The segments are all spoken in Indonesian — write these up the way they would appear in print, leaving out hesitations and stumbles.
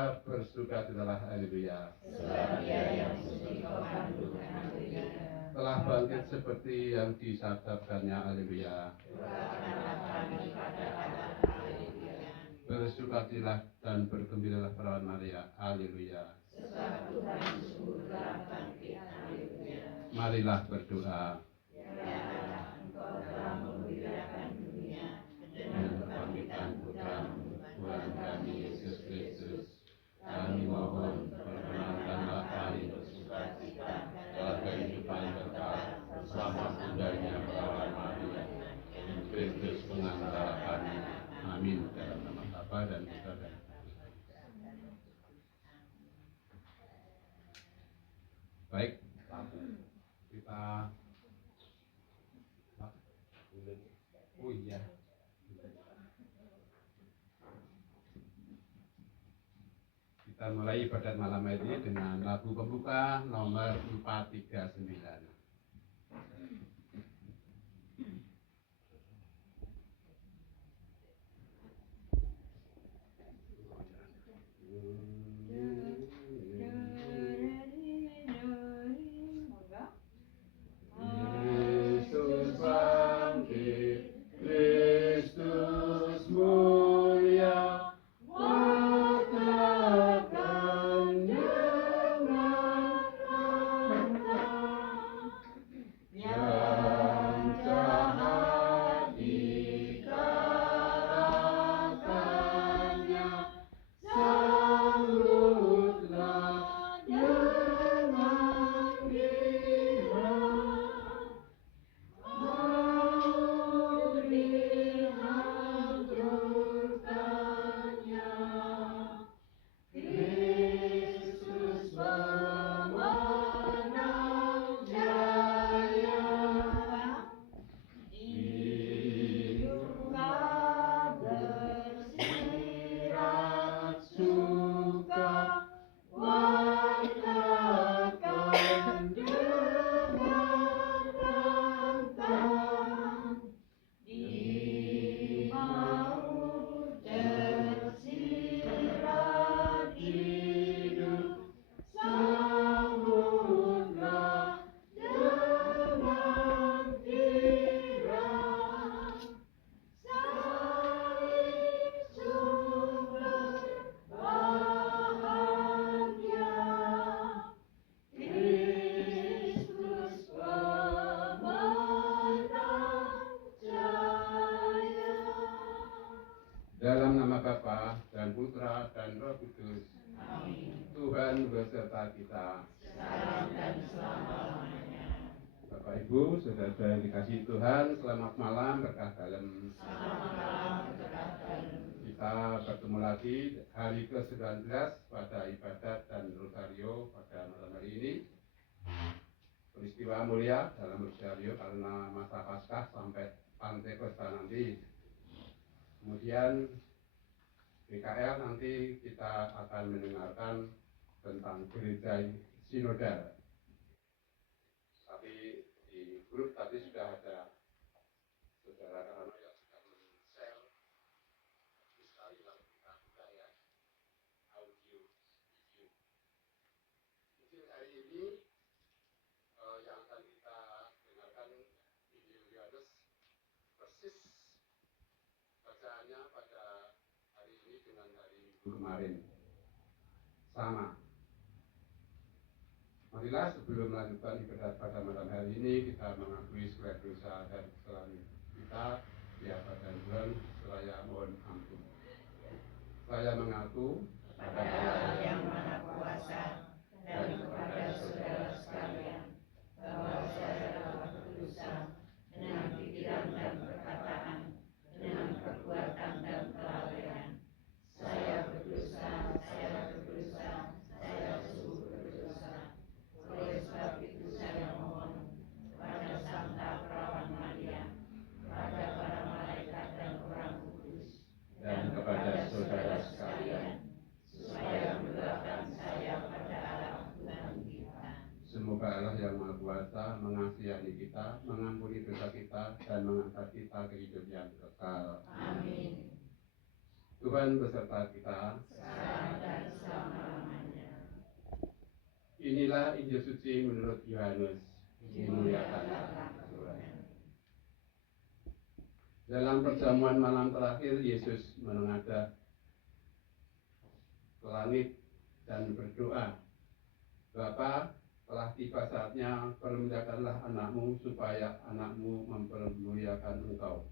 kita bersukacitalah, haleluya. Sebab Dia yang suci kau kandung, haleluya. Telah bangkit seperti yang disabdakannya, haleluya. Doakanlah kami pada Allah, haleluya. Bersukacitalah dan bergembiralah perawan Maria, haleluya. Sebab Tuhan sungguh telah bangkit, haleluya. Marilah berdoa. Ya Allah, Engkau telah membinakan dunia dengan kebangkitan Putra-Mu, Tuhan kami Yesus Kristus. Kami mohon perkenankanlah kami bersukacita dalam kehidupan kekal bersama Bundanya perawan Maria, Kristus pengantara kami. Amin. Dalam nama Bapa dan Putra dan baik, kita oh iya, kita mulai ibadat malam ini dengan lagu pembuka nomor 439. Kristus bangkit, Kristus mulia, watakan dengan rantang yang jahat dikalahkannya, sambutlah dengan girang. Maut dihancurkannya, Kristus pemenang jaya. Hiduplah bersirat suka, watakan dengan rantang. Di maut tersirat hidup, sambutlah dengan girang. Salib sumber bahagia, Kristus pemenang jaya. Dalam nama Bapa dan Putra dan Roh Kudus. Amin. Tuhan beserta kita. Salam dan selama-lamanya. Bapak Ibu, saudara yang dikasihi Tuhan, selamat malam, berkah dalam. Selamat malam, berkah dalam. Kita bertemu lagi hari ke-19 pada ibadat dan rosario pada malam hari ini. Peristiwa mulia dalam rosario karena masa Paskah sampai Pantekosta nanti. Kemudian BKL nanti kita akan mendengarkan tentang gereja sinodal. Tapi di grup tadi sudah ada saudara Karano yang sudah men-share. Sekali lalu kita buka ya audio video. Mungkin hari ini yang akan kita dengarkan video Yohanes persis bacaannya pada hari ini dengan hari Minggu kemarin sama. Marilah sebelum melanjutkan ibadat pada malam hari ini kita mengakui segala dosa dan kesalahan kita di hadapan Tuhan seraya mohon ampun. Saya mengaku kepada Allah yang Maha Kuasa dan kepada saudara sekalian bahwa saya telah berdosa dengan pikiran dan perkataan, dengan perbuatan dan kelalaian. Saya berdosa, saya sungguh berdosa. Oleh sebab itu saya mohon kepada Santa Perawan Maria, kepada para malaikat dan orang kudus, dan kepada saudara sekalian, supaya mendoakan saya pada Allah Tuhan kita. semoga Allah yang Maha Kuasa mengasihani kita, mengampuni dosa kita, dan mengangkat kita ke hidup yang kekal. Amin. Tuhan beserta kita. Salam dan Inilah Injil suci menurut Yohanes. Dimuliakanlah Tuhan. Dalam perjamuan malam terakhir, Yesus menengadah ke langit dan berdoa, Bapa, telah tiba saatnya, permuliakanlah anakmu supaya anakmu mempermuliakan engkau.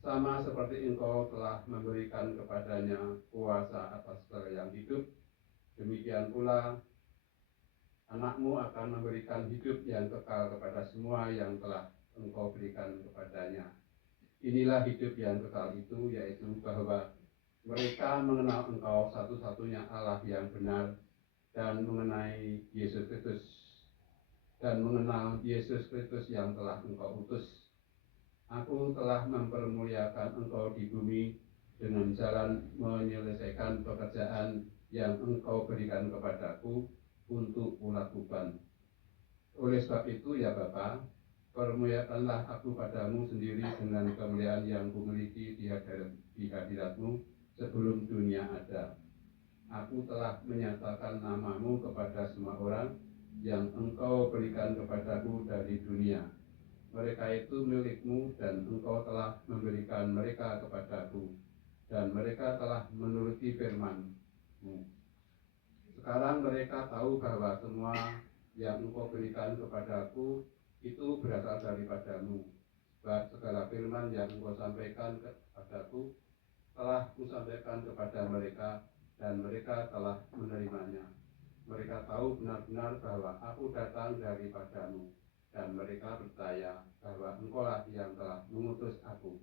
Sama seperti engkau telah memberikan kepadanya kuasa atas segala yang hidup, demikian pula anakmu akan memberikan hidup yang kekal kepada semua yang telah engkau berikan kepadanya. Inilah hidup yang kekal itu, yaitu bahwa mereka mengenal engkau satu-satunya Allah yang benar dan mengenal Yesus Kristus yang telah engkau utus. Aku telah mempermuliakan engkau di bumi dengan jalan menyelesaikan pekerjaan yang engkau berikan kepadaku untuk kulakukan. Oleh sebab itu ya Bapa, permuliakanlah aku padamu sendiri dengan kemuliaan yang kumiliki di hadiratmu sebelum dunia ada. Aku telah menyatakan namamu kepada semua orang yang engkau berikan kepadaku dari dunia. Mereka itu milikmu dan engkau telah memberikan mereka kepadaku, dan mereka telah menuruti firman-Mu. Sekarang mereka tahu bahwa semua yang engkau berikan kepadaku itu berasal daripadamu. Sebab segala firman yang engkau sampaikan kepadaku telah kusampaikan kepada mereka, dan mereka telah menerimanya. Mereka tahu benar-benar bahwa aku datang daripadamu, dan mereka percaya bahwa engkaulah yang telah mengutus aku.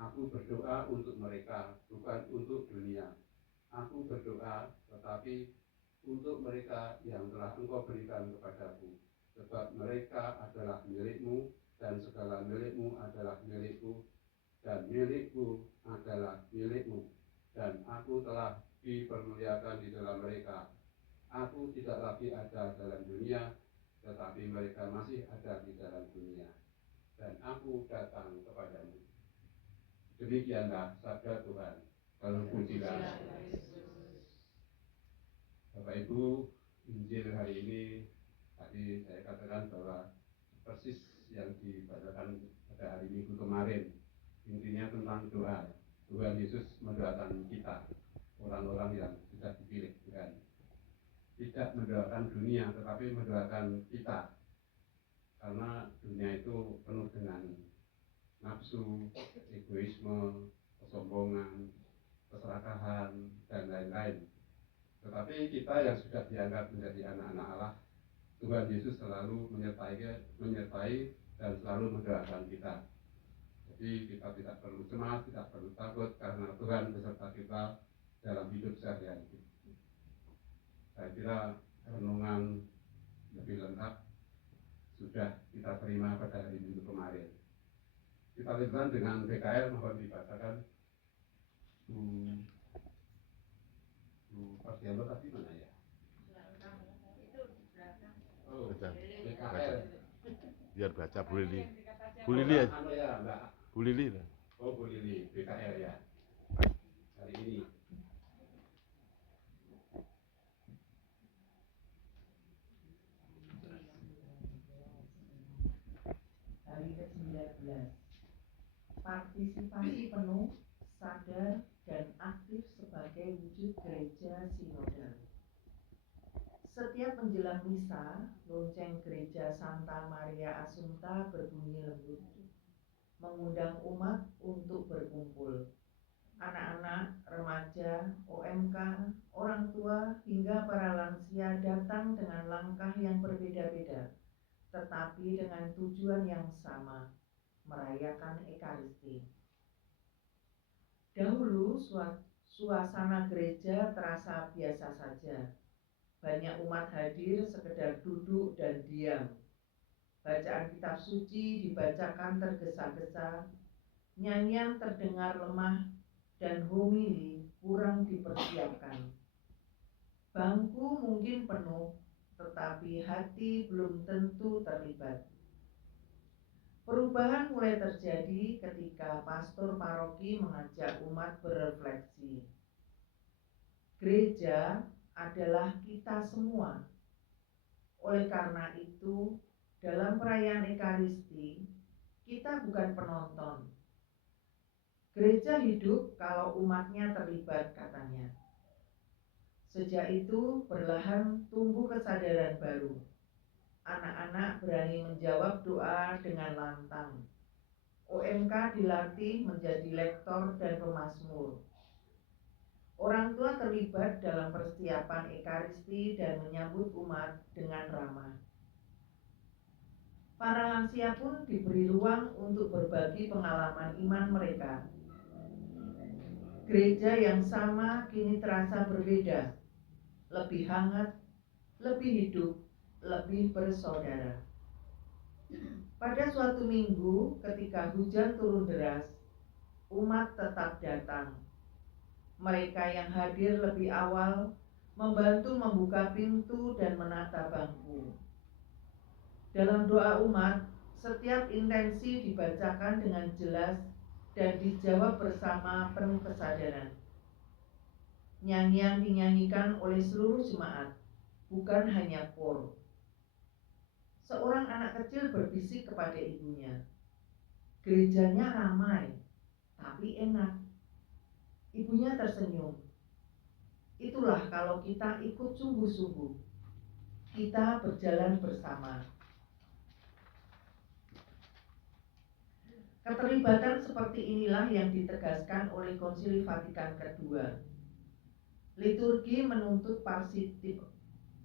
Aku berdoa untuk mereka, bukan untuk dunia. Aku berdoa tetapi untuk mereka yang telah engkau berikan kepadaku, sebab mereka adalah milikmu, dan segala milikmu adalah milikku, dan milikku adalah milikmu, dan aku telah dipermuliakan di dalam mereka. Aku tidak lagi ada dalam dunia, tetapi mereka masih ada di dalam dunia, dan aku datang kepadamu. Demikianlah sabda Tuhan. Kalau pujilah Bapak Ibu, Injil hari ini tadi saya katakan bahwa persis yang dibacakan pada hari Minggu kemarin. Intinya tentang doa. Tuhan Yesus mendoakan kita, orang-orang yang sudah dipilih Tuhan. Tidak mendoakan dunia, tetapi mendoakan kita. Karena dunia itu penuh dengan nafsu, egoisme, kesombongan, keserakahan, dan lain-lain. Tetapi kita yang sudah dianggap menjadi anak-anak Allah, Tuhan Yesus selalu menyertai dan selalu mendoakan kita. Jadi kita tidak perlu cemas, tidak perlu takut, karena Tuhan beserta kita dalam hidup sehari-hari. Saya kira renungan lebih lengkap sudah kita terima pada hari Minggu kemarin. Kita lanjutkan dengan PKR, mohon dibacakan. Pasienlo tadi mana ya? Oh, PKR. Biar baca Bu Lili. Bu Lili ya? Bu Lili lah. Oh, Bu Lili, PKR ya. Hari ini. Hari ke-19. Partisipasi penuh, sadar, dan aktif sebagai wujud gereja sinodal. Setiap menjelang misa, lonceng gereja Santa Maria Assunta berbunyi lembut, mengundang umat untuk berkumpul. Anak-anak, remaja, OMK, orang tua, hingga para lansia datang dengan langkah yang berbeda-beda, tetapi dengan tujuan yang sama, merayakan Ekaristi. Dahulu suasana gereja terasa biasa saja. Banyak umat hadir sekedar duduk dan diam. Bacaan kitab suci dibacakan tergesa-gesa, nyanyian terdengar lemah, dan homili kurang dipersiapkan. Bangku mungkin penuh, tetapi hati belum tentu terlibat. Perubahan mulai terjadi ketika pastor paroki mengajak umat berefleksi. Gereja adalah kita semua. Oleh karena itu, dalam perayaan Ekaristi, kita bukan penonton. Gereja hidup kalau umatnya terlibat, katanya. Sejak itu, perlahan tumbuh kesadaran baru. Anak-anak berani menjawab doa dengan lantang. OMK dilatih menjadi lektor dan pemazmur. Orang tua terlibat dalam persiapan Ekaristi dan menyambut umat dengan ramah. Para lansia pun diberi ruang untuk berbagi pengalaman iman mereka. Gereja yang sama kini terasa berbeda, lebih hangat, lebih hidup, lebih bersaudara. Pada suatu minggu ketika hujan turun deras, umat tetap datang. Mereka yang hadir lebih awal membantu membuka pintu dan menata bangku. Dalam doa umat, setiap intensi dibacakan dengan jelas dan dijawab bersama penuh kesadaran. Nyanyian dinyanyikan oleh seluruh jemaat, bukan hanya kor. Seorang anak kecil berbisik kepada ibunya, "Gerejanya ramai, tapi enak." Ibunya tersenyum. Itulah kalau kita ikut sungguh-sungguh. Kita berjalan bersama. Keterlibatan seperti inilah yang ditegaskan oleh Konsili Vatikan II. Liturgi menuntut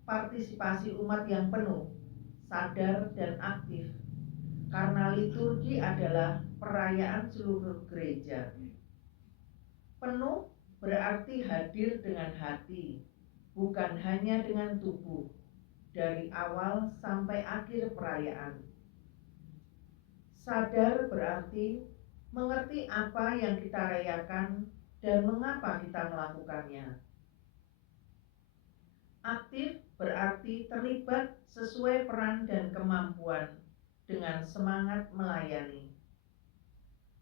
partisipasi umat yang penuh, sadar dan aktif. Karena liturgi adalah perayaan seluruh gereja. Penuh berarti hadir dengan hati, bukan hanya dengan tubuh, dari awal sampai akhir perayaan. Sadar berarti mengerti apa yang kita rayakan dan mengapa kita melakukannya. Aktif berarti terlibat sesuai peran dan kemampuan dengan semangat melayani.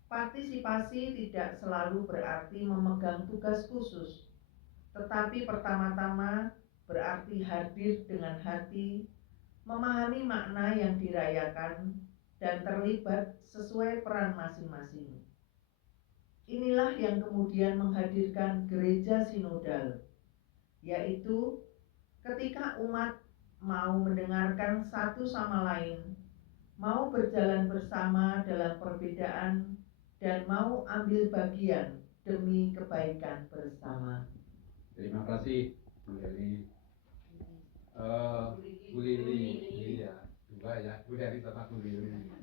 Partisipasi tidak selalu berarti memegang tugas khusus, tetapi pertama-tama berarti hadir dengan hati, memahami makna yang dirayakan, dan terlibat sesuai peran masing-masing. Inilah yang kemudian menghadirkan gereja sinodal, yaitu ketika umat mau mendengarkan satu sama lain, mau berjalan bersama dalam perbedaan, dan mau ambil bagian demi kebaikan bersama. Terima kasih menjadi Bu Lili, iya, dua ya, Bu Lili sama Bu Lili.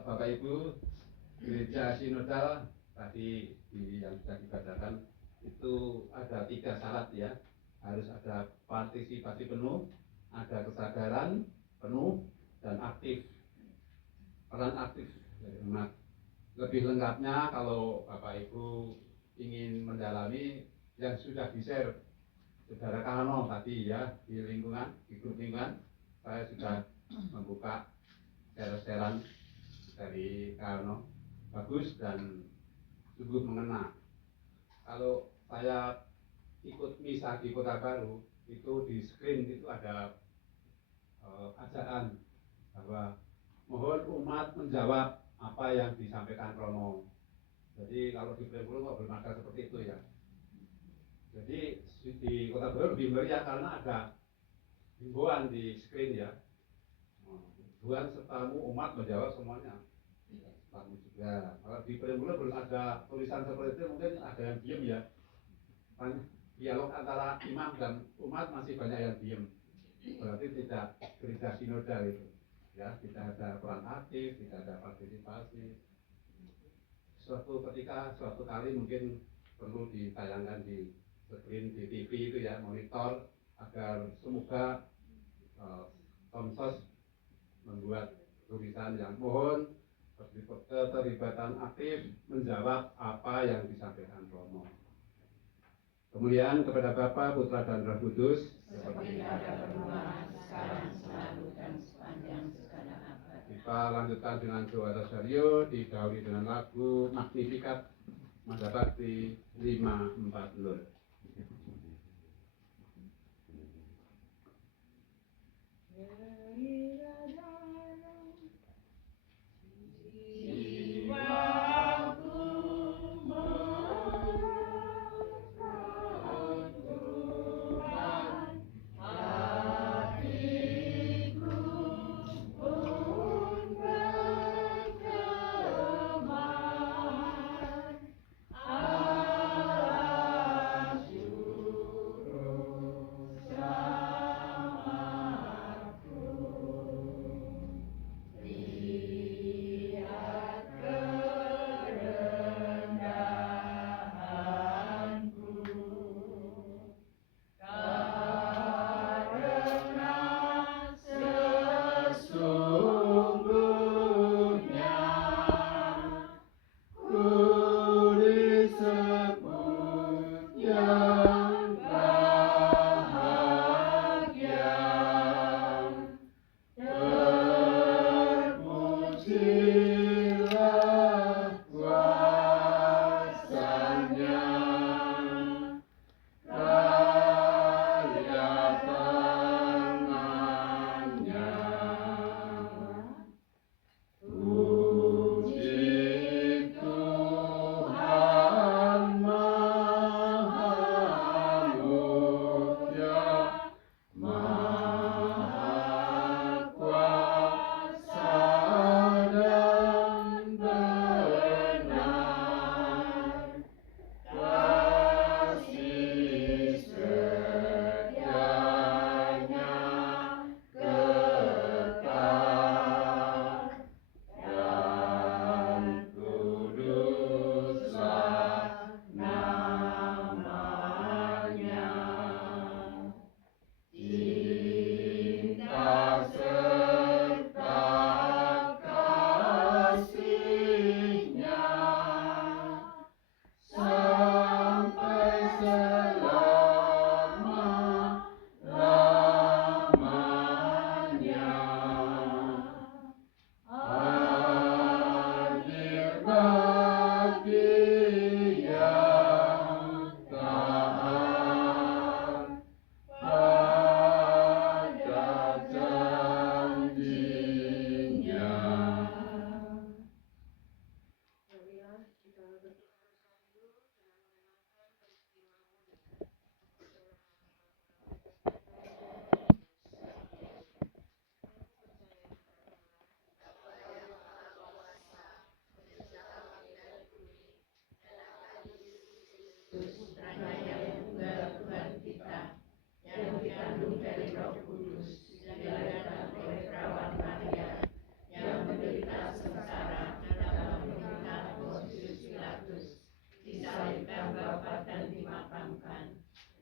Bapak Ibu, gereja sinodal tadi yang sudah dibacakan itu ada 3 syarat ya, harus ada partisipasi penuh, ada kesadaran penuh, dan aktif, peran aktif dari umat. Lebih lengkapnya kalau Bapak Ibu ingin mendalami yang sudah di-share Saudara Kano tadi ya, di lingkungan, di grup lingkungan, saya sudah membuka share-sharean dari Kano, bagus dan sungguh mengena. Kalau saya ikut misa di Kota Baru, itu di screen itu ada ajakan bahwa mohon umat menjawab apa yang disampaikan Romo. Jadi kalau di Bengkulu belum ada seperti itu ya. Jadi di Kota Baru lebih meriah karena ada himbauan di screen ya. Tuhan sertamu umat menjawab semuanya. Sertamu juga. Kalau di Bengkulu belum ada tulisan seperti itu, mungkin ada yang diem ya. Dialog antara imam dan umat masih banyak yang diem. Berarti tidak gereja sinodal itu. Ya, tidak ada peran aktif, tidak ada partisipasi. Suatu ketika, suatu kali mungkin perlu ditayangkan di screen di TV itu ya, monitor, agar semoga Komsos membuat tulisan yang mohon keterlibatan aktif menjawab apa yang disampaikan Romo. Kemudian kepada Bapa, Putra dan Roh Kudus, seperti pada permulaan, sekarang, selalu, dan sepanjang segala abad. Kita lanjutkan dengan doa rosario, didahului dengan lagu Magnificat Mada Bakti 540.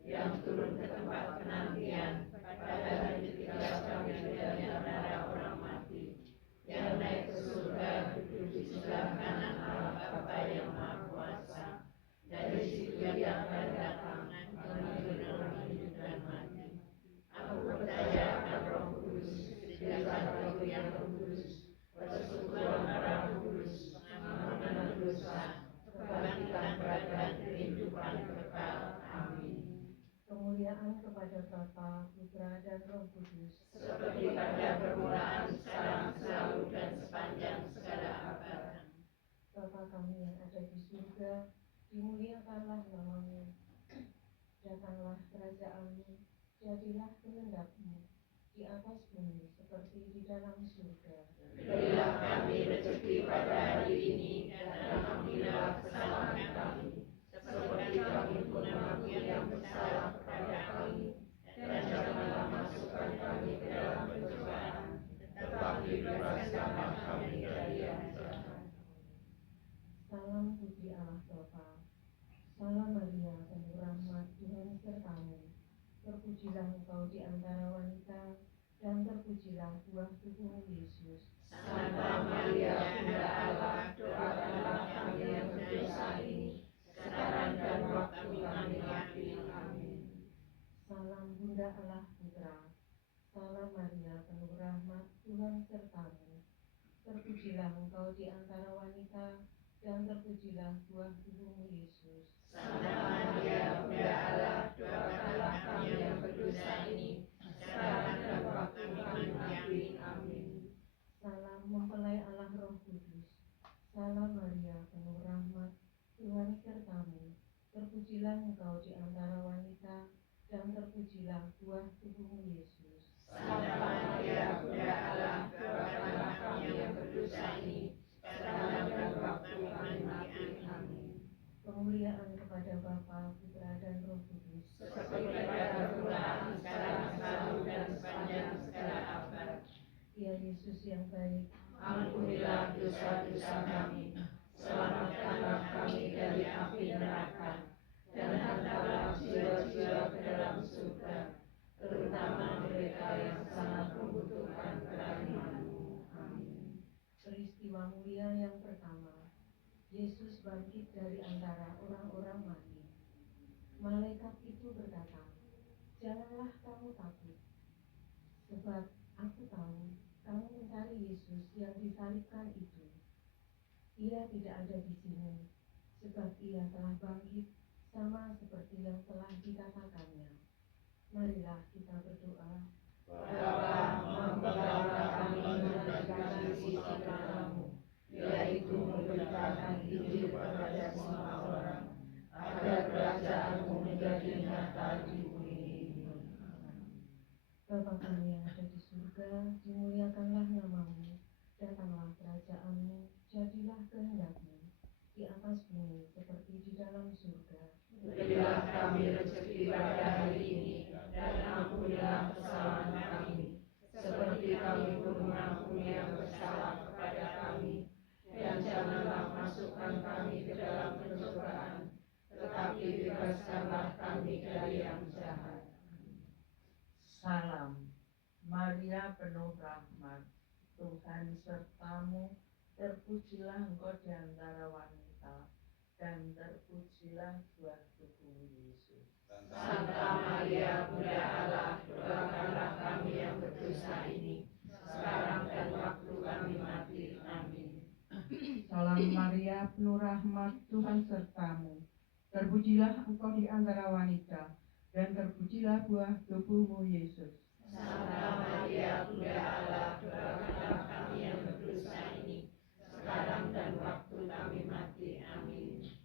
yang turun ke tempat penantian pada hari ketika kami dari antara orang mati, yang naik ke surga duduk di sebelah kanan Allah Bapa yang Maha Kuasa. Dari situ Dia akan datang mengambil orang hidup dan mati. Aku percaya akan Roh Kudus, Gereja Katolik yang kudus, persekutuan para kudus, pengampunan dosa, kebangkitan badan, kehidupan kekal. Amin. Kemuliaan kepada Bapa, Putra, dan Roh Kudus, Seperti pada permulaan, sekarang, selalu, dan sepanjang segala abad. Bapa kami yang ada di surga, dimuliakanlah namamu. Datanglah kerajaanmu, jadilah kehendak-mu di atas bumi seperti di dalam surga. Berilah kami rezeki pada hari ini, dan ampunilah kesalahan kami, seperti kami pun mengampuni yang bersalah kepada kami. Dan janganlah masukkan kami ke dalam pencobaan, tetapi bebaskanlah kami dari yang jahat. Salam puji Allah Bapa. Salam Maria, penuh rahmat, Tuhan sertamu. Terpujilah engkau di antara wanita, dan terpujilah buah tubuhmu Yesus. Santa Maria, Bunda Allah, doakanlah kami yang berdosa ini, sekarang dan waktu kami mati. Amin. Salam Bunda Allah Putra. Salam Maria, penuh rahmat, Tuhan sertamu. Terpujilah engkau di antara wanita, dan terpujilah buah tubuhmu Yesus. Santa Maria, Bunda Allah, doakanlah kami yang berdosa ini, sekarang dan waktu kami mati. Amin. Salam mempelai Allah Roh Kudus. Salam Maria, penuh rahmat, Tuhan sertamu. Terpujilah engkau di antara wanita, dan terpujilah buah tubuhmu Yesus. Santa Maria, Bunda Allah, doakanlah kami yang berdosa ini, sekarang dan waktu kami mati. Amin. Kemuliaan kepada Bapa, Putra, dan Roh Kudus. Seperti pada permulaan, sekarang, selalu, dan sepanjang segala abad. Ya Yesus yang baik, Ampunilah dosa-dosa kami, selamatkanlah kami dari api neraka, dan hantarlah jiwa-jiwa ke dalam surga, terutama mereka yang sangat membutuhkan kerahiman-Mu. Amin. peristiwa mulia yang pertama. Yesus bangkit dari antara orang-orang mati. Malaikat itu berkata, "Janganlah kamu takut, sebab aku tahu kamu mencari Yesus yang disalibkan itu. Ia tidak ada di sini, sebab ia telah bangkit sama seperti yang telah dikatakannya." Marilah kita berdoa. Bapa, membawa kami menegakkan sisi kata-Mu, yaitu memberitakan Injil kepada semua orang, agar kerajaan-Mu menjadi nyata di bumi ini. Bapa kami yang ada di surga, dimuliakanlah namamu. Datanglah kerajaan-Mu, jadilah kehendak-Mu di atas bumi seperti di dalam surga. Berilah kami rezeki pada hari ini, dan ampunilah kesalahan kami, seperti kami pun mengampuni yang bersalah kepada kami. Dan janganlah masukkan kami ke dalam pencobaan, tetapi bebaskanlah kami dari yang jahat. Salam, Maria penuh rahmat, Tuhan sertamu, terpujilah engkau di antara wanita, dan terpujilah buah tubuhmu Yesus. Santa Maria, Bunda Allah, doakanlah kami yang berdosa ini, sekarang dan waktu kami mati. Amin. Salam Maria, penuh rahmat, Tuhan sertamu. Terpujilah engkau di antara wanita, dan terpujilah buah tubuhmu Yesus. Santa Maria, Bunda Allah, doakanlah kami yang berdosa ini, sekarang dan waktu kami mati. Amin.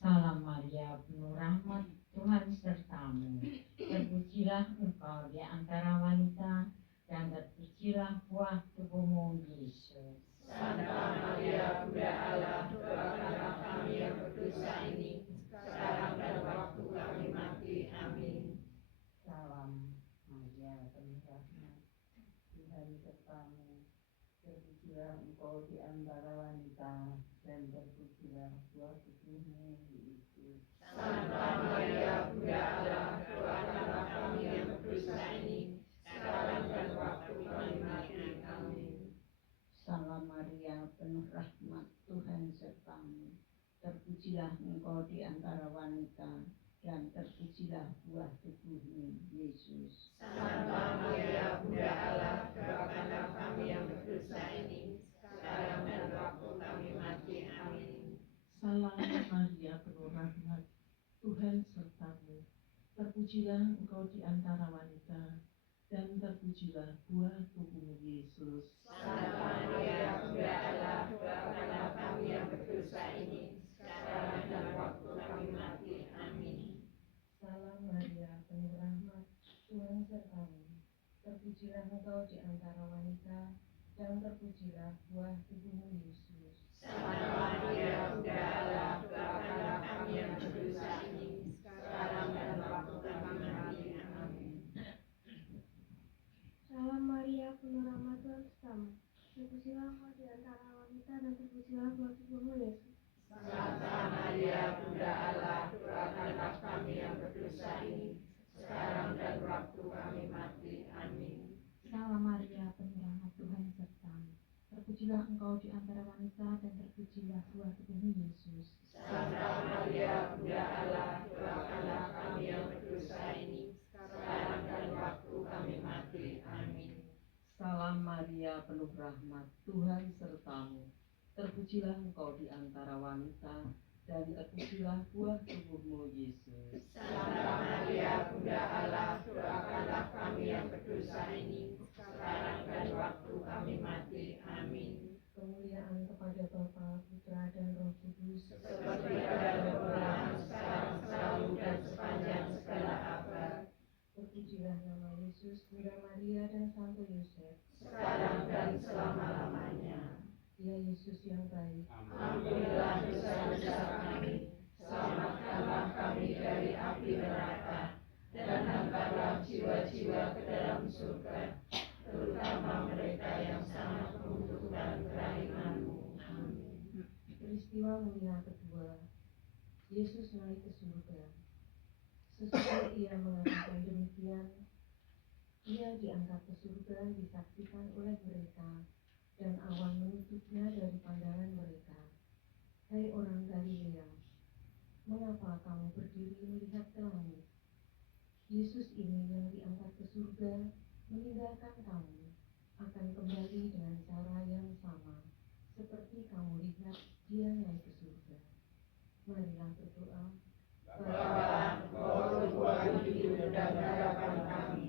Salam Maria, penuh rahmat, Tuhan sertamu. Terpujilah engkau di antara wanita, dan terpujilah buah tubuhmu Yesus. Santa Maria, Bunda Allah, doakanlah kami yang berdosa ini, sekarang dan waktu kami mati. Amin. Salam, Maria penuh rahmat, Tuhan sertamu, terpujilah engkau di antara wanita, dan terpujilah buah tubuhmu Yesus. Santa Maria, Bunda Allah, engkau di antara wanita, dan terpujilah buah tubuhmu, Yesus. Santa Maria, Bunda Allah, doakanlah kami yang berdosa ini, sekarang dan waktu kami mati. Amin. Salam Maria, penuh rahmat, Tuhan sertamu. Terpujilah engkau di antara wanita, dan terpujilah buah tubuhmu, Yesus. Santa Maria, Bunda Allah, doakanlah kami yang berdosa ini, sekarang dan waktu kami mati. Amin. Salam Maria, penuh rahmat, Tuhan sertamu. Terpujilah engkau di antara wanita, dan terpujilah buah tubuhmu, Yesus. Santa Maria, Bunda Allah, doakanlah kami yang berdosa ini, sekarang dan waktu kami mati. Amin. Salam Maria, penuh rahmat, Tuhan sertamu. Terpujilah engkau di antara wanita, dan terpujilah buah tubuhmu, Yesus. Santa Maria, Bunda Allah, doakanlah kami yang berdosa ini, sekarang dan waktu kami mati. Amin. Salam Maria, penuh rahmat, Tuhan sertamu. Terpujilah engkau di antara wanita, dan terpujilah buah tubuhmu, Yesus. Santa Maria, Bunda Allah, doakanlah kami yang berdosa ini, sekarang dan waktu kami mati. Amin. Salam Maria, penuh rahmat, Tuhan sertamu. Terpujilah engkau di antara wanita, dan terpujilah buah tubuhmu, Yesus. Santa Maria, Bunda Allah, doakanlah kami yang berdosa ini, sekarang dan waktu kami mati. Amin. Kemuliaan kepada Bapa, Putra, dan Roh Kudus, Seperti pada permulaan, sekarang, selalu, dan sepanjang segala abad, terpujilah nama Yesus, Bunda Maria, dan Santo Yosef. sekarang dan selama-lamanya. Ya Yesus yang baik, Ampunilah dosa-dosa kami, selamatkanlah kami dari api neraka, dan hantarlah jiwa-jiwa ke dalam surga, terutama mereka yang sangat membutuhkan kerahiman-Mu. Amin. peristiwa mulia kedua, Yesus naik ke surga. Sesudah ia mengatakan demikian, ia diangkat ke surga disaksikan oleh mereka, dan awan menutupnya dari pandangan mereka. Hai orang Galilea, mengapa kamu berdiri melihat ke langit? Yesus ini yang diangkat ke surga meninggalkan kamu akan kembali dengan cara yang sama, seperti kamu lihat dia naik ke surga. Marilah berdoa. Bapa, Engkau Tuhan hidup dan harapan kami,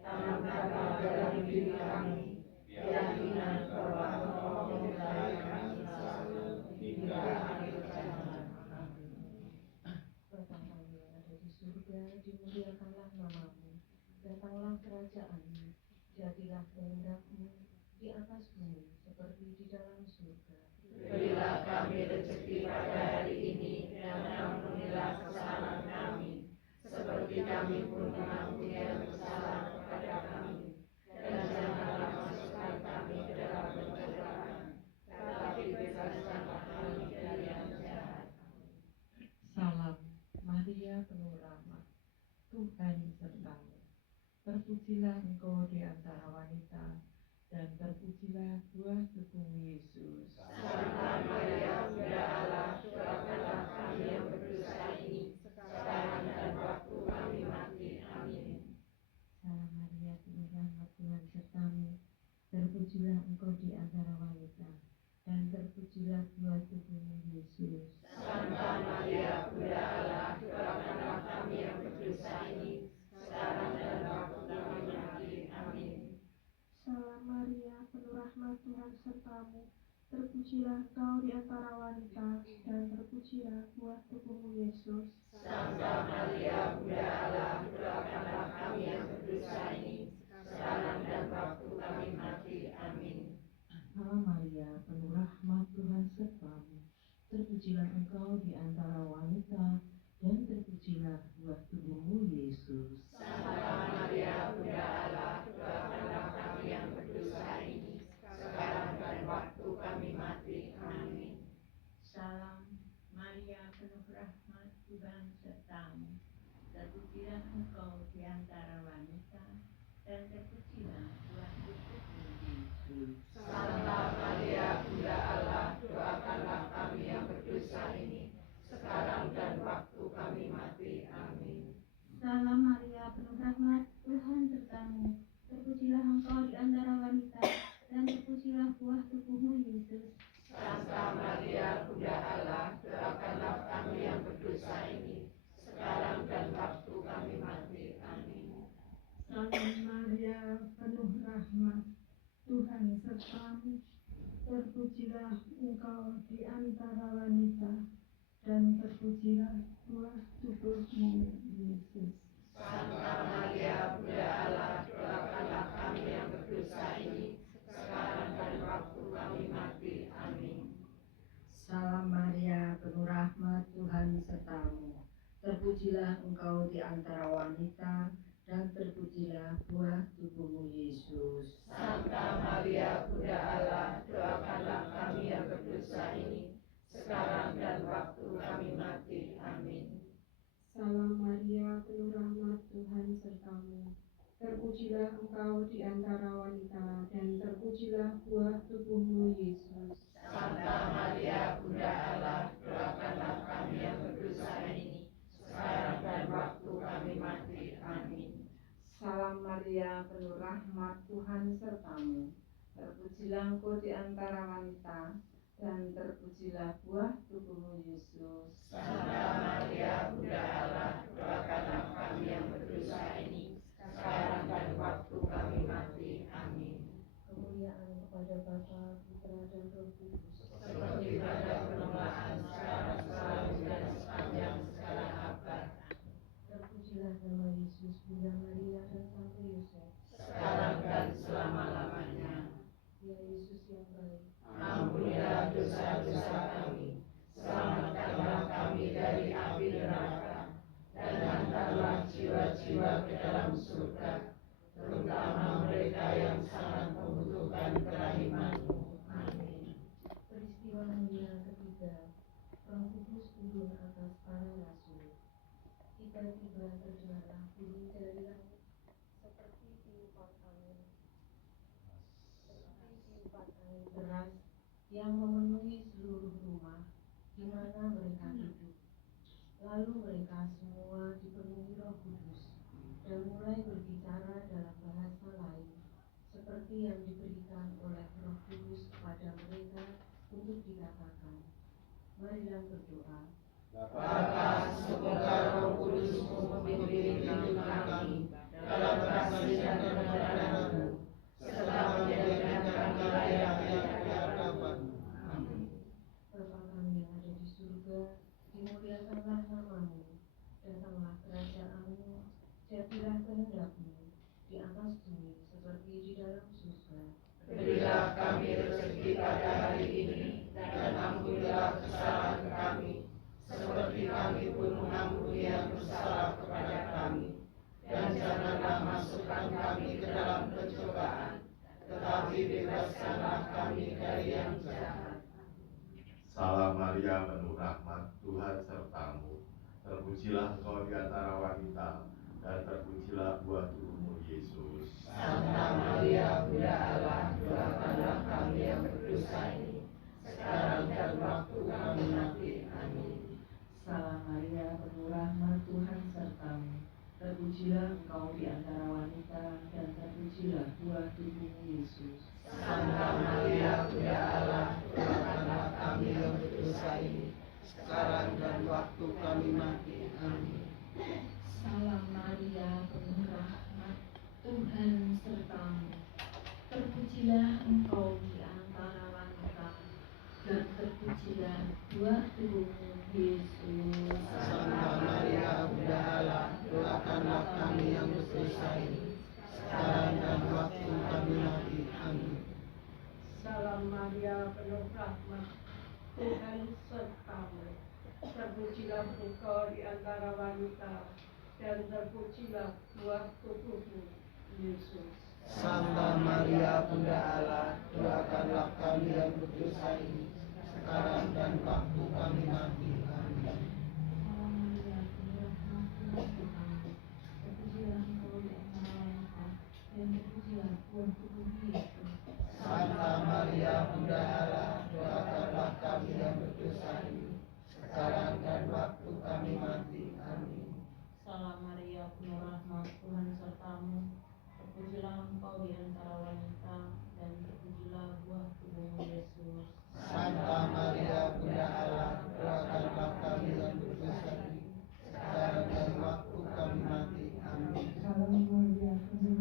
tanamkanlah dalam diri kami keyakinan bahwa Engkau menyertai kami selalu hingga akhir zaman. Bapa kami yang ada di surga, dimuliakanlah namamu, datanglah kerajaanmu, jadilah kehendak-Mu di atas bumi seperti di dalam surga. Berilah kami rezeki pada hari ini, dan ampunilah kesalahan kami, seperti kami pun mengampuni yang bersalah kepada kami. Dan janganlah masukkan kami ke dalam pencobaan, tetapi bebaskanlah kami dari yang jahat. Salam Maria, penuh rahmat, Tuhan sertamu. Terpujilah engkau di antara wanita, dan terpujilah buah tubuhmu, Yesus. Santa Maria, Bunda Allah, doakanlah kami yang berdosa ini, sekarang dan waktu kami mati. Amin. Salam Maria, penuh rahmat, Tuhan sertamu. Terpujilah engkau di antara wanita, dan terpujilah buah tubuhmu, Yesus. Santa Maria, Bunda Allah, doakanlah kami yang berdosa ini, sekarang dan waktu kami mati. Amin. Salam Maria, penuh rahmat, Tuhan sertamu. Terpujilah engkau di antara wanita, dan terpujilah buah tubuhmu, Yesus. Santa Maria, Bunda Allah, doakanlah kami yang berdosa ini, sekarang dan waktu kami mati. Amin. Salam Maria, penuh rahmat, Tuhan sertamu. Terpujilah engkau di antara wanita, dan terpujilah buah tubuhmu, Yesus. Santa Maria, Bunda Allah, doakanlah kami yang berdosa ini, sekarang dan waktu kami mati. Amin. Salam Maria, penuh rahmat, Tuhan sertamu. Terpujilah engkau di antara wanita, dan terpujilah buah tubuhmu, Yesus. Santa Maria, Bunda Allah, doakanlah kami yang berdosa ini, sekarang dan Salam Maria, penuh rahmat, Tuhan sertamu. Terpujilah engkau di antara wanita, dan terpujilah buah tubuhmu, Yesus. Santa Maria, Bunda Allah, doakanlah kami yang berdosa ini, sekarang dan waktu kami mati. Amin. Salam Maria, penuh rahmat, Tuhan sertamu. Terpujilah engkau di antara wanita, dan terpujilah buah tubuhmu, Yesus. Santa Maria, Bunda Allah, doakanlah kami yang berdosa ini, sekarang dan waktu kami mati. Amin. Salam Maria, penuh rahmat, Tuhan sertamu. Terpujilah engkau di antara wanita, dan terpujilah buah tubuhmu, Yesus. Santa Maria, Bunda Allah, doakanlah kami yang berdosa ini, sekarang dan waktu kami mati. Amin. Salam Maria, penuh rahmat, Tuhan sertamu. Terpujilah engkau di antara wanita, dan terpujilah buah tubuhmu, Yesus. Santa Maria, Bunda Allah, doakanlah kami yang berdosa ini, sekarang dan waktu kami mati. Amin. Kemuliaan kepada Bapa, Putra, dan Roh Kudus. Seperti pada permulaan, sekarang, selalu, dan sepanjang segala abad. Terpujilah nama Yesus, Bunda Maria, dan Santo Yosef. Sekarang dan selama-lamanya. Ya Yesus yang baik, Ampunilah dosa-dosa kami, selamatkanlah kami dari api neraka, dan hantarlah jiwa-jiwa ke dalam surga, terutama mereka yang sangat membutuhkan kerahiman-Mu. Amin. peristiwa mulia ketiga, Roh Kudus turun atas para rasul. Tiba-tiba terdengarlah bunyi dari langit, seperti tiupan angin deras yang memenuhi seluruh rumah di mana mereka duduk. Lalu mereka semua dipenuhi Roh Kudus dan mulai berbicara dalam bahasa lain, seperti yang diberikan oleh Roh Kudus kepada mereka untuk dikatakan. Marilah berdoa. Bapa, semoga Roh Kudus-Mu membimbing hidup kami dalam kasih dan kebenaran-Mu, serta menjadikan kami layak di hadapan. Amin. Bapa kami yang ada di surga, dimuliakanlah nama-Mu, datanglah kerajaan-Mu, jadilah kehendak-Mu di atas bumi seperti di dalam surga. Berilah kami rezeki pada hari ini, dan ampunilah kesalahan kami, seperti kami pun mengampuni yang bersalah kepada kami. Dan janganlah masukkan kami ke dalam pencobaan, tetapi bebaskanlah kami dari yang jahat. Salam Maria, penuh rahmat, Tuhan sertamu. Terpujilah engkau di antara wanita, dan terpujilah buah tubuhmu, Yesus. Santa Maria, Bunda Allah, doakanlah kami yang berdosa ini, sekarang dan waktu kami mati. Amin. Salam Maria, penuh rahmat, Tuhan sertamu. Terpujilah engkau di antara wanita, dan terpujilah buah tubuhmu, Yesus. Santa Maria, Bunda Allah, doakanlah kami yang berdosa ini, sekarang dan waktu kami mati. Amin. Salam Maria, penuh rahmat, Tuhan sertamu. Terpujilah engkau di antara wanita, dan terpujilah buah tubuhmu, Yesus. Santa Maria, Bunda Allah, doakanlah kami yang berdosa ini, sekarang dan waktu kami mati. Amin. Salam Maria, penuh rahmat, Tuhan sertamu. Terpujilah engkau di antara wanita, dan terpujilah buah tubuhmu, Yesus. Santa Maria, Bunda Allah, doakanlah kami yang berdosa ini, sekarang dan waktu kami mati. Amin. Salam Maria, penuh rahmat, Tuhan sertamu. Terpujilah engkau di antara wanita, dan terpujilah buah tubuhmu, Yesus. Santa Maria, Bunda Allah, doakanlah kami yang berdosa ini, sekarang dan waktu kami mati. Amin. Salam Maria, penuh rahmat, Tuhan sertamu. Terpujilah engkau di antara wanita, dan terpujilah buah tubuhmu, Yesus. Santa Maria, Bunda Allah, doakanlah kami yang berdosa ini, sekarang dan waktu kami mati. Amin. Salam Maria, penuh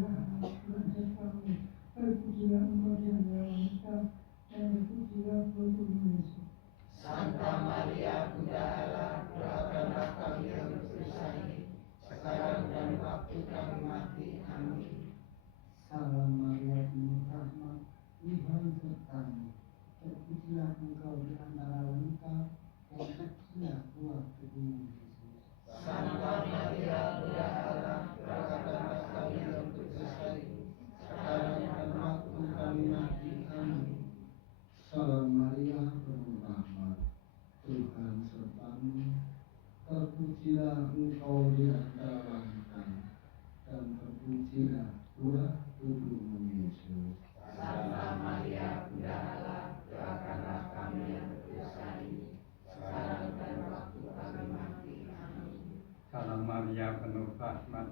rahmat,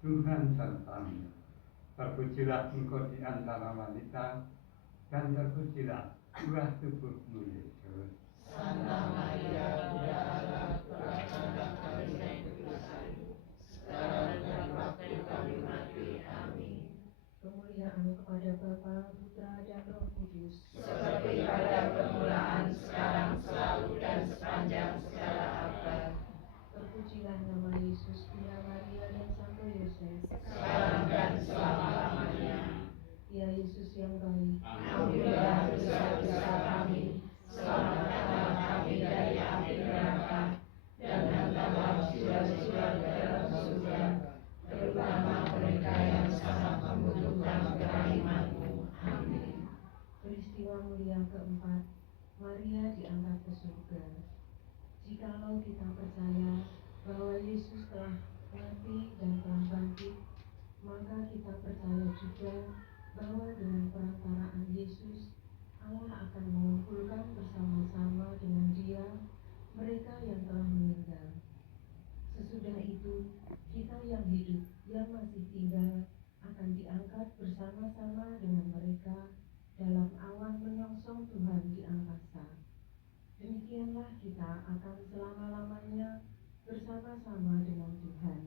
Tuhan sertamu. Terpujilah engkau di antara wanita, dan terpujilah buah tubuhmu Yesus. Santa Maria, Bunda Allah, doakanlah kami yang berdosa, sekarang dan waktu kami mati. Amin. Kemuliaan kepada Bapa, Putra, dan Roh Kudus. Seperti pada permulaan, sekarang, selalu, dan sepanjang segala abad. Terpujilah nama Yesus, Bunda Maria, dan Santo Yosef. Sekarang dan selama-lamanya. Ya Yesus yang baik, Ampunilah dosa-dosa kami, selamatkanlah kami dari api neraka, dan hantarlah jiwa-jiwa ke dalam surga, terutama mereka yang sangat membutuhkan kerahiman-Mu. Amin. peristiwa mulia keempat, Maria diangkat ke surga. Jikalau kita percaya bahwa Yesus telah mati dan telah bangkit, maka kita percaya juga bahwa dengan perantaraan Yesus, Allah akan mengumpulkan bersama-sama dengan Dia mereka yang telah meninggal. Sesudah itu, kita yang hidup, yang masih tinggal, akan diangkat bersama-sama dengan mereka dalam awan menyongsong Tuhan di angkasa. Demikianlah kita akan selama-lamanya bersama-sama dengan Tuhan.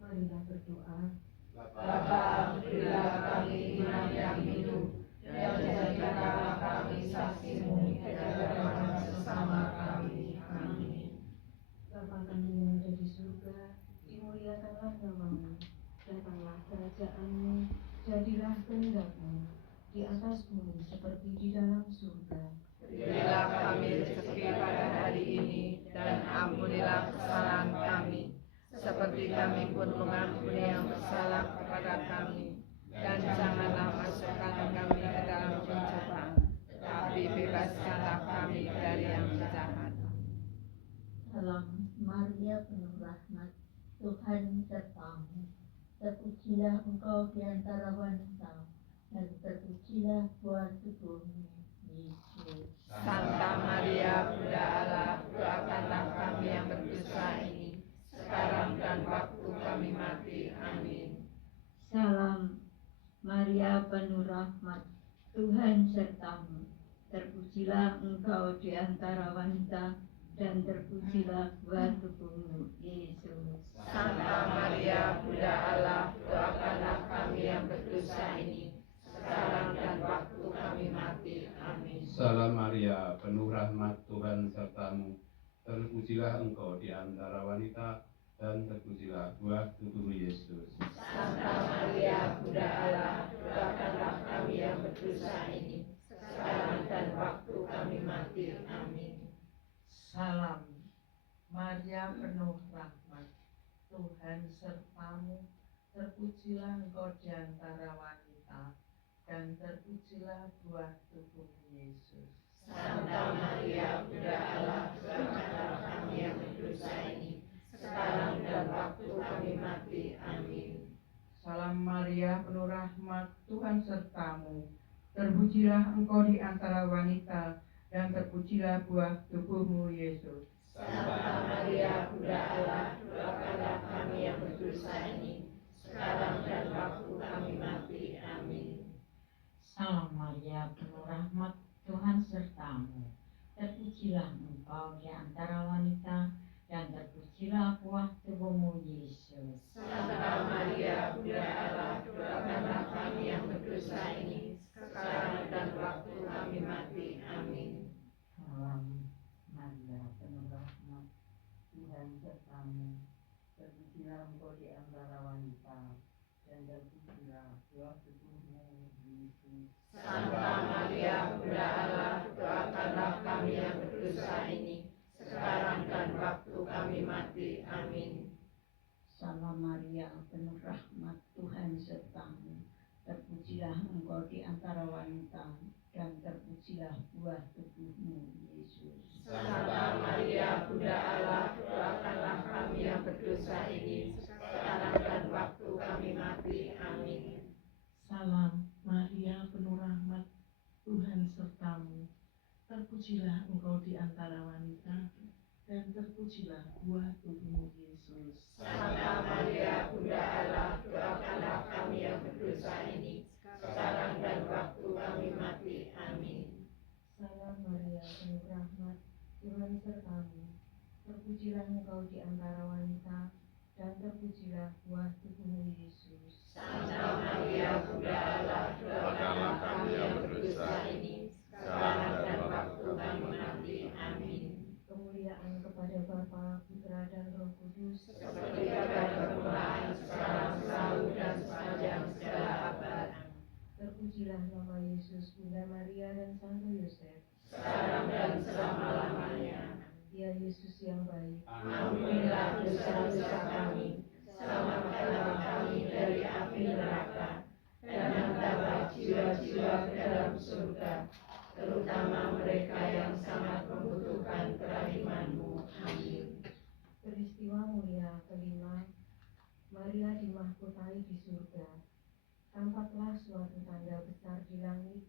Marilah berdoa. Bapa, berilah kami iman yang hidup, dan jadikanlah kami saksi-Mu di hadapan sesama kami. Amin. Bapa kami yang ada di surga, dimuliakanlah nama-Mu, datanglah kerajaan-Mu, jadilah kehendak-Mu di atas bumi seperti di dalam surga. Berilah kami rezeki pada hari ini, dan ampunilah kesalahan kami, seperti kami pun mengampuni yang bersalah kepada kami. Dan janganlah masukkan kami ke dalam pencobaan, tapi bebaskanlah kami dari yang jahat. Salam Maria penuh rahmat, Tuhan sertamu. Terpujilah engkau di antara wanita, dan terpujilah buah tubuhmu, Yesus. Santa Maria, Bunda Allah, doakanlah kami yang berdosa ini, sekarang dan waktu kami mati. Amin. Salam Maria penuh rahmat, Tuhan sertamu. Terpujilah engkau di antara wanita, dan terpujilah buah tubuhmu, Yesus. Santa Maria, Bunda Allah, doakanlah kami yang berdosa ini, sekarang dan waktu kami mati. Amin. Salam Maria, penuh rahmat, Tuhan sertamu. Terpujilah engkau di antara wanita, dan terpujilah buah tubuhmu Yesus. Santa Maria, Bunda Allah, doakanlah kami yang berdosa ini, sekarang dan waktu kami mati. Amin. Salam Maria penuh rahmat, Tuhan sertamu. Terpujilah engkau di antara wanita, dan terpujilah buah tubuhmu Yesus. Santa Maria, Bunda Allah, doakanlah kami yang berdosa ini, sekarang dan waktu kami mati. Amin. Salam Maria penuh rahmat, Tuhan sertamu. Terpujilah engkau di antara wanita, dan terpujilah buah tubuhmu Yesus. Santa Maria, Bunda Allah, doakanlah kami yang berdosa ini, sekarang dan waktu kami mati. Amin. Salam Maria penuh rahmat, Tuhan sertamu. Terpujilah engkau di antara wanita, dan terpujilah buah tubuhmu Yesus. Santa Maria, Bunda Allah, doakanlah kami yang berdosa ini, sekarang dan waktu kami mati. Amin. Salam Maria penuh rahmat, Tuhan sertamu. Terpujilah engkau di antara wanita, dan terpujilah buah tubuhmu Yesus. Santa Maria, Bunda Allah, doakanlah kami yang berdosa ini, sekarang dan waktu kami mati. Amin. Salam Maria penuh rahmat, Tuhan sertamu. Terpujilah engkau di antara wanita, dan terpujilah buah tubuhmu Yesus. Santa Maria, Bunda Allah, doakanlah kami yang berdosa ini, sekarang dan waktu kami mati. Amin. Salam Maria penuh rahmat, Tuhan sertamu. Terpujilah engkau di antara wanita, dan terpujilah buah tubuhmu Yesus. Santa Maria, engkau di antara wanita, dan terpujilah buah tubuhmu Yesus. Santa Maria, Bunda Allah, doakanlah kami yang berdosa ini, sekarang dan waktu kami mati. Amin. Kemuliaan kepada Bapa, Putra, dan Roh Kudus, Seperti pada permulaan, sekarang, selalu, dan sepanjang segala abad. terpujilah nama Yesus, Bunda Maria, dan Santo Yosef. Sekarang dan selama-lamanya. Ya Yesus yang baik, Ampunilah dosa-dosa kami, selamatkanlah kami dari api neraka, dan hantarlah jiwa-jiwa ke dalam surga, terutama mereka yang sangat membutuhkan kerahiman-Mu. Amin. peristiwa mulia kelima, Maria dimahkotai di surga. Tampaklah suatu tanda besar di langit,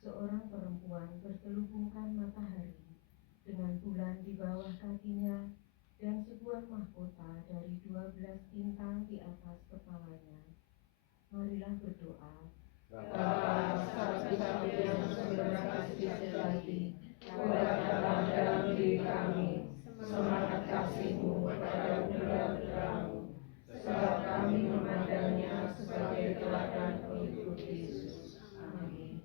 seorang perempuan bertelubungkan matahari, dengan bulan di bawah kakinya, dan sebuah mahkota dari 12 bintang di atas kepalanya. Marilah berdoa. Bapa satu-satunya yang sumber kasih sejati, kuatkanlah dalam diri kami semangat kasih-Mu kepada putra-putramu, sebab kami memandangnya sebagai teladan pengikut Yesus. Amin.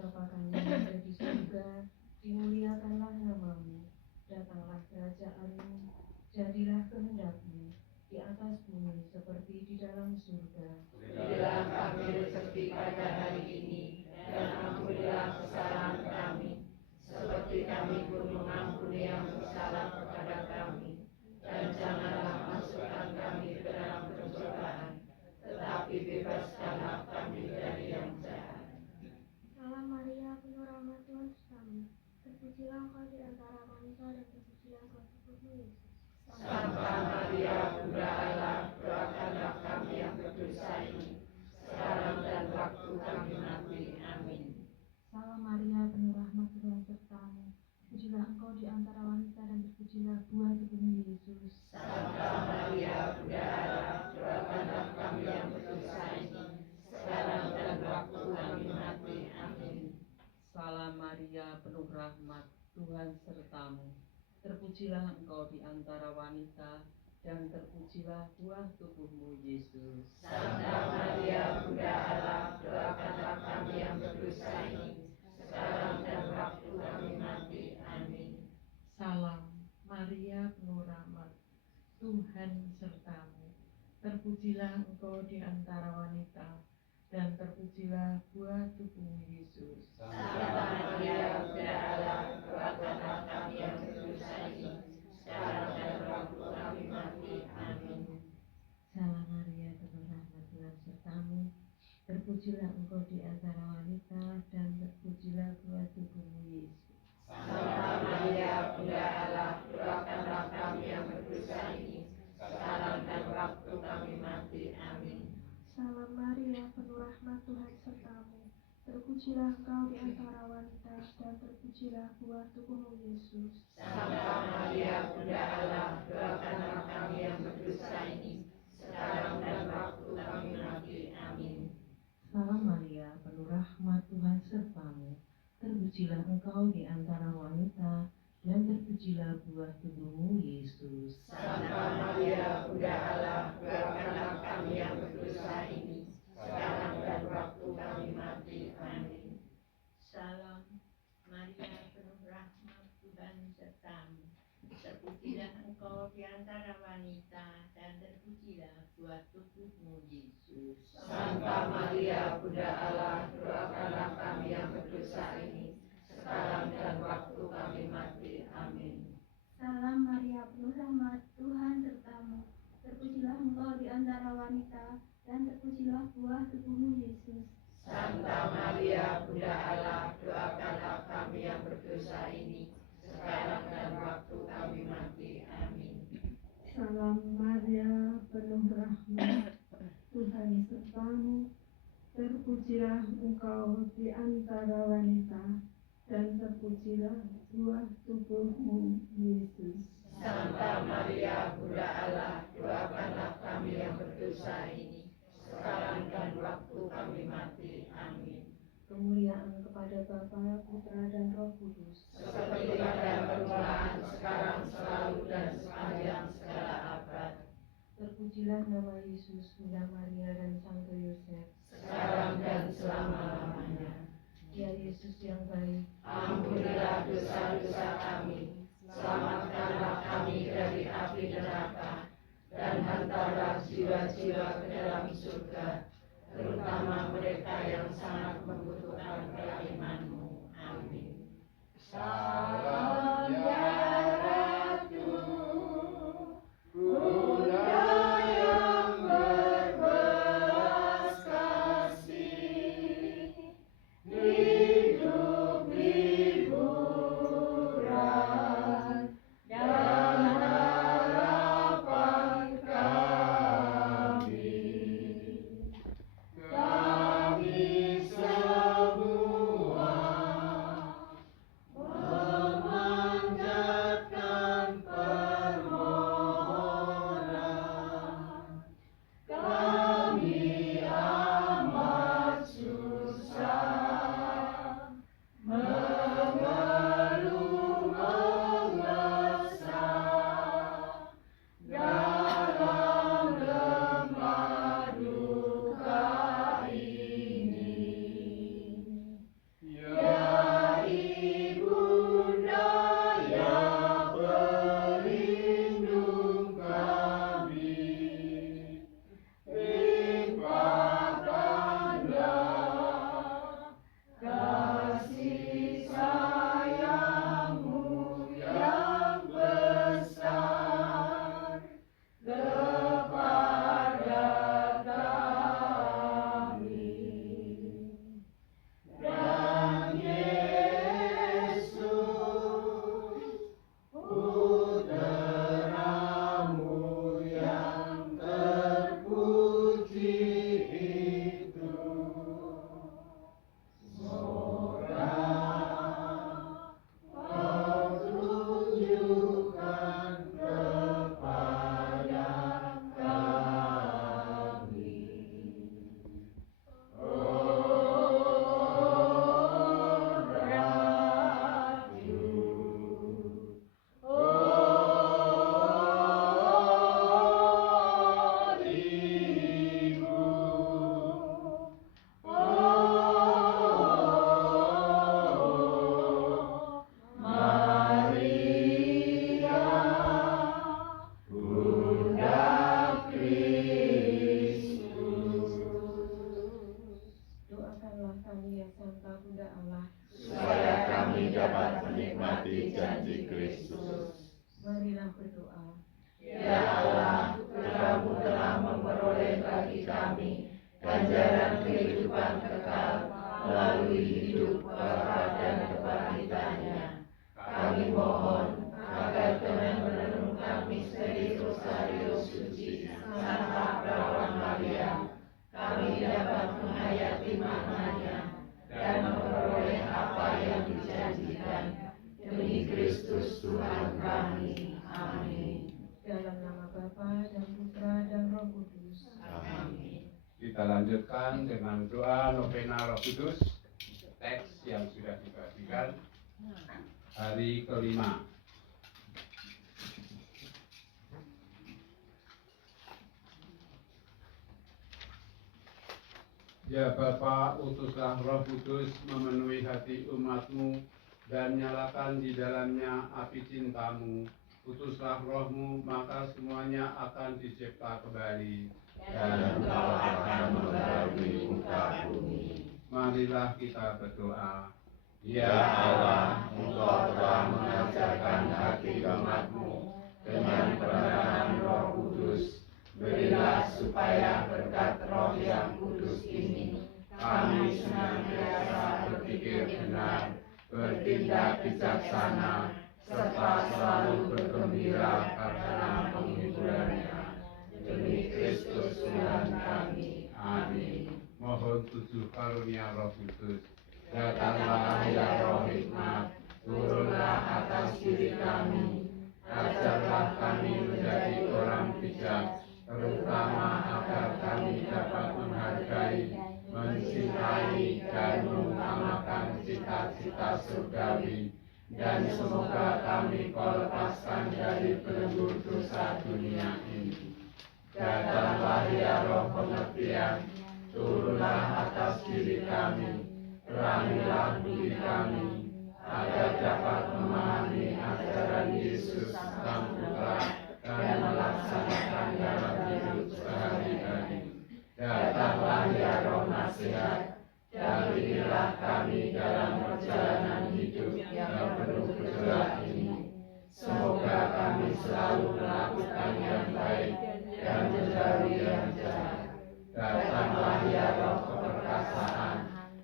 Bapa kami yang ada di surga, dimuliakanlah namamu, datanglah kerajaan-Mu, jadilah kehendak-Mu di atas bumi seperti di dalam surga. Berilah kami rezeki pada hari ini, dan ampunilah kesalahan kami, seperti kami pun mengampuni yang bersalah kepada kami. Dan janganlah masukkan kami ke dalam pencobaan, tetapi bebaskanlah kami dari yang jahat. Salam Maria, penuh rahmat, Tuhan bersamamu. Terpujilah engkau di antara wanita dan terpujilah buah tubuhmu Yesus. Santa Maria, Bunda Allah, doakanlah kami yang berdosa ini, sekarang dan waktu kami mati. Amin. Salam Maria, penuh rahmat, Tuhan sertamu. Terpujilah engkau di antara wanita dan terpujilah buah tubuhmu Yesus. Santa Maria, Bunda Allah, doakanlah kami yang berdosa ini, sekarang dan waktu kami mati. Amin. Salam Maria, penuh rahmat, Tuhan sertamu. Terpujilah engkau di antara wanita, dan terpujilah buah tubuhmu Yesus. Santa Maria, Bunda Allah, doakanlah kami yang berdosa ini, sekarang dan waktu kami mati. Amin. Salam Maria, penuh rahmat, Tuhan sertamu. Terpujilah engkau di antara wanita, dan terpujilah buah tubuhmu Yesus. Santa Maria, Bunda Allah, doakanlah kami yang berdosa ini, sekarang dan waktu kami mati. Amin. Salam Maria, penuh rahmat, Tuhan sertamu. Terpujilah engkau di antara wanita, dan terpujilah buah tubuhmu Yesus. Santa Maria, Bunda Allah, doakanlah kami yang berdosa ini, sekarang dan waktu kami mati. Amin. Salam Maria, penuh rahmat, Tuhan sertamu. Terpujilah engkau di antara wanita dan terpujilah buah tubuhmu Yesus. Santa Maria, Bunda Allah, doakanlah kami yang berdosa ini, sekarang dan waktu kami mati. Amin. Salam Maria, penuh rahmat, Tuhan sertamu. Terpujilah engkau di antara wanita, dan terpujilah buah tubuhmu Yesus. Santa Maria, Bunda Allah, doakanlah kami yang berdosa ini, sekarang dan waktu kami mati. Amin. Salam Maria, penuh rahmat, Tuhan sertamu. Terpujilah engkau di antara wanita, dan terpujilah buah tubuhmu Yesus. Santa Maria, Bunda Allah, doakanlah kami yang berdosa ini, sekarang dan waktu kami mati. Amin. Salam Maria, penuh rahmat, Tuhan sertamu. Terpujilah engkau di antara wanita dan terpujilah buah tubuhmu Yesus. Santa Maria, Bunda Allah, doakanlah kami yang berdosa ini, sekarang dan waktu kami mati. Amin. Salam Maria, penuh rahmat, Tuhan sertamu. Terpujilah engkau di antara wanita dan terpujilah buah tubuhmu Yesus. Santa Maria, Bunda Allah, doakanlah kami yang berdosa ini, sekarang dan waktu kami mati. Amin. Kemuliaan kepada Bapa, Putra, dan Roh Kudus. Seperti pada permulaan, sekarang, selalu, dan sepanjang dalam nama Yesus, Bunda Maria dan Santo Yosef, sekarang dan selama-lamanya. Ya Yesus yang baik, Ampunilah dosa-dosa kami, selamatkanlah kami dari api neraka, dan hantarlah jiwa-jiwa ke dalam surga, terutama mereka yang sangat membutuhkan pelayanan-Mu. Amin. Salam ya Ratu, Bunda yang berbelas kasih, hidup liburan dan harapan kami. Kami semua memanjatkan permohonan. Kami amat susah, mengeluh mengesah dalam lemah duka ini. Ya Ibunda yang pelindung kami, limpahkanlah kasih sayang-Mu yang besar kepada kami. Dan Yesus, putra-Mu yang terpuji itu, semoga Kau tunjukkan kepada kami. doakanlah kami ya Santa Bunda Allah. supaya kami dapat menikmati janji Kristus. Marilah berdoa. Ya Allah, Putra-Mu telah memperoleh bagi kami ganjaran kehidupan kekal melalui hidup wafat dan kebangkitannya. Kami mohon agar dengan merenungkan misteri Rosario Suci Santa Perawan Maria, kami dapat menghayati maknanya dan memperoleh apa yang dijanjikan demi Kristus Tuhan kami. Amin. Dalam nama Bapa dan Putra dan Roh Kudus. Amin. Kita lanjutkan dengan doa novena Roh Kudus, teks yang sudah dibagikan hari kelima. Ya Bapa, utuslah Roh Kudus memenuhi hati umat-Mu dan nyalakan di dalamnya api cinta-Mu. Utuslah Roh-Mu, maka semuanya akan dicipta kembali. Dan Engkau akan membarui muka bumi. Marilah kita berdoa. Ya Allah, Engkau telah mengajarkan hati umat-Mu dengan penerangan Roh Kudus. Berilah supaya berkat Roh yang kudus ini kami senantiasa berpikir benar, bertindak bijaksana, serta selalu bergembira karena penghiburannya. Demi Kristus Tuhan kami. Amin. Mohon tujuh karunia Roh Kudus. Datanglah ya Roh Hikmat, Turunlah atas diri kami, ajarlah kami menjadi orang bijak, terutama agar kami dapat menghargai, mencintai, dan mengutamakan cita-cita surgawi, dan semoga kami kau lepaskan dari belenggu dosa dunia ini. Datanglah ya roh pengertian, turunlah atas diri kami, terangilah budi kami, agar dapat memahami ajaran Yesus Sang Putra dan melaksanakan dalam hidup sehari-hari. Datanglah ya roh nasihat, dampingilah kami dalam perjalanan hidup yang penuh gejolak ini. Semoga kami selalu melakukan yang baik dan menjauhi yang jahat. Datanglah ya roh keperkasaan,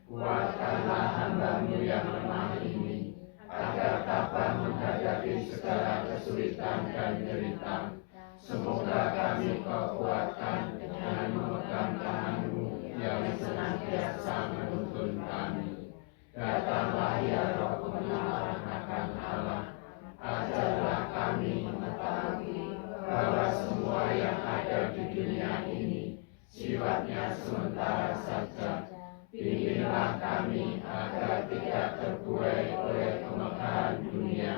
kuatkanlah hamba-Mu yang lemah ini, agar dapat menghadapi segala kesulitan dan derita. Semoga kami Kau kuatkan dengan memegang tangan-Mu yang senantiasa menuntun kami. Datanglah ya roh pengawalan akan Allah, ajarlah kami mengetahui bahwa semua yang ada di dunia ini sifatnya sementara saja. Bimbinglah kami agar tidak terbuai oleh kemegahan dunia.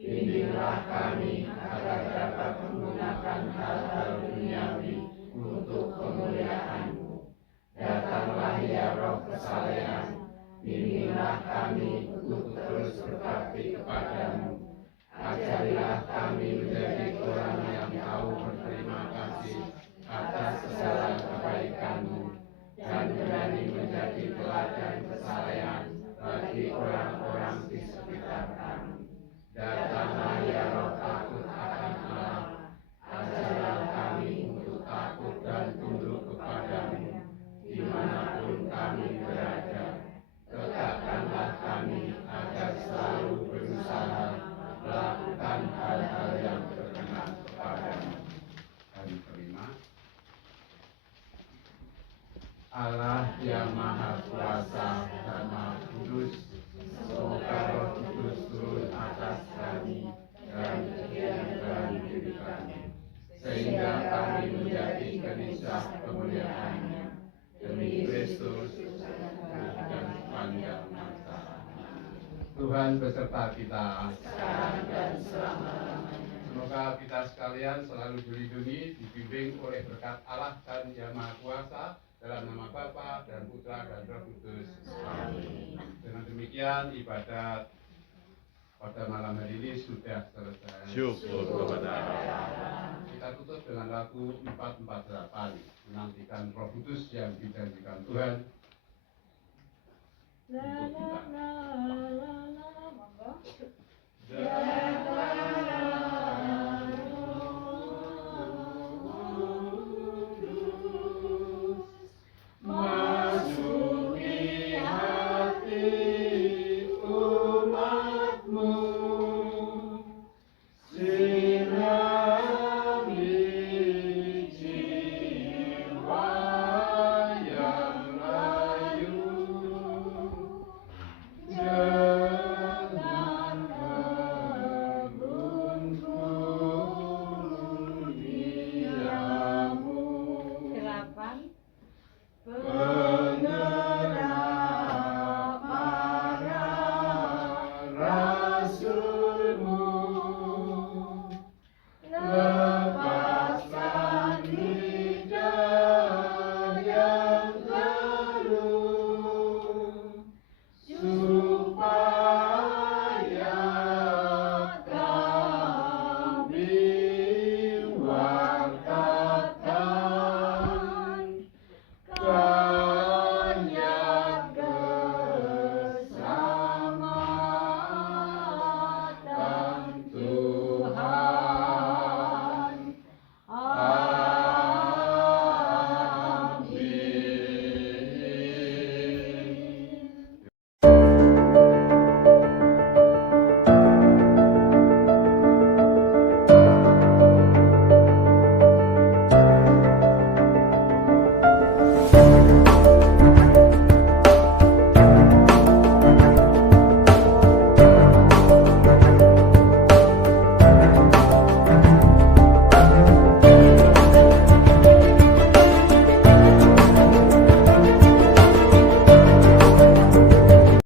Bimbinglah kami agar dapat menggunakan hal-hal duniawi untuk kemuliaan-Mu. Datanglah ya roh kesalehan, bimbinglah kami untuk terus berbakti kepada-Mu. Ajarilah kami menjadi orang yang tahu berterima kasih atas segala kebaikan-Mu dan berani menjadi teladan kesalehan bagi orang-orang di sekitar kami. Datanglah ya roh takut akan Allah, ajarlah kami untuk takut dan tunduk kepada-Mu dimanapun kami berada. Tegakkanlah kami agar selalu berusaha melakukan hal-hal yang berkenan kepada-Mu. Hari kelima, Allah yang Maha Kuasa dan Maha Kudus, semoga Roh Kudus turun atas kami dan menjadikan diri kami, sehingga kami menjadi kenisah kemuliaan-Nya demi Kristus dan sepanjang masa. Tuhan beserta kita sekarang dan selama-lamanya. Semoga kita sekalian selalu dilindungi, dibimbing oleh berkat Allah dan Yang Maha Kuasa, dalam nama Bapa dan Putra dan Roh Kudus. Amin. Dengan demikian ibadat pada malam hari ini sudah selesai. Syukur kepada Allah. Kita tutup dengan lagu 448, menantikan Roh Kudus yang dijanjikan Tuhan. Untuk kita.